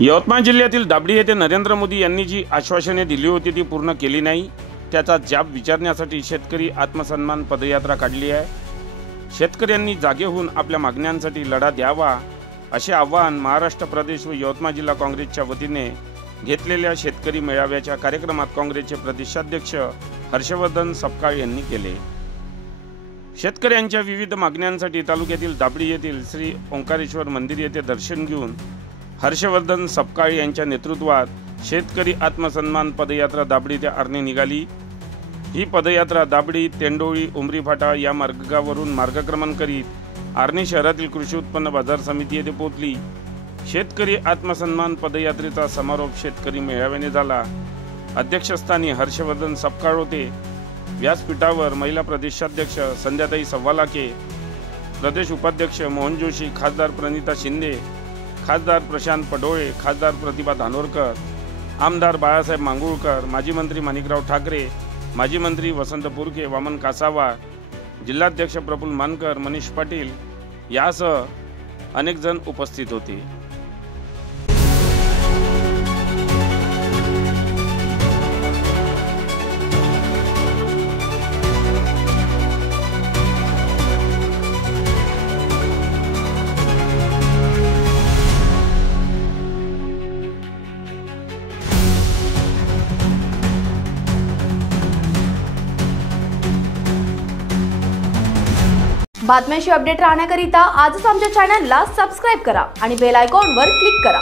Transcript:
यवतमाळ जिल्ह्यातील दाबडी येथे नरेंद्र मोदी यांनी जी आश्वासने दिली होती ती पूर्ण केली नाही, त्याचा जाब विचारण्यासाठी शेतकरी आत्मसन्मान पदयात्रा काढली आहे। शेतकऱ्यांनी जागे होऊन आपल्या मागण्यांसाठी लढा द्यावा असे आवाहन महाराष्ट्र प्रदेश व यवतमाळ जिल्हा काँग्रेसच्या वतीने घेतलेल्या शेतकरी मेळाव्याच्या कार्यक्रमात काँग्रेसचे प्रदेशाध्यक्ष हर्षवर्धन सपकाळ यांनी केले। शेतकऱ्यांच्या विविध मागण्यांसाठी तालुक्यातील दाबडी येथील श्री ओंकारेश्वर मंदिर येथे दर्शन घेऊन हर्षवर्धन सपकाळ यांच्या नेतृत्वात शेतकरी आत्मसन्मान पदयात्रा दाबडी ते आर्णी निघाली। ही पदयात्रा दाबडी, तेंडोळी, उमरी फाटा या मार्गावरून मार्गक्रमण करीत आर्णी शहरातील कृषी उत्पन्न बाजार समिती येथे पोहोचली। शेतकरी आत्मसन्मान पदयात्रेचा समारोप शेतकरी मेळाव्याने झाला। अध्यक्षस्थानी हर्षवर्धन सपकाळ होते। व्यासपीठावर महिला प्रदेशाध्यक्ष संध्याताई सव्वालाके, प्रदेश उपाध्यक्ष मोहन जोशी, खासदार प्रणिता शिंदे, खासदार प्रशांत पडोळे, खासदार प्रतिभा धानोरकर, आमदार बाळासाहेब मांगुळकर, माजी मंत्री माणिकराव ठाकरे, माजी मंत्री वसंत पुरके, वामन कासावा, जिल्हाध्यक्ष प्रफुल्ल मानकर, मनीष पाटील यासह अनेक जण उपस्थित होते। बातम्यांशी अपडेट राहण्याकरिता आजच आमच्या चॅनलला सबस्क्राइब करा आणि बेल आयकॉनवर क्लिक करा।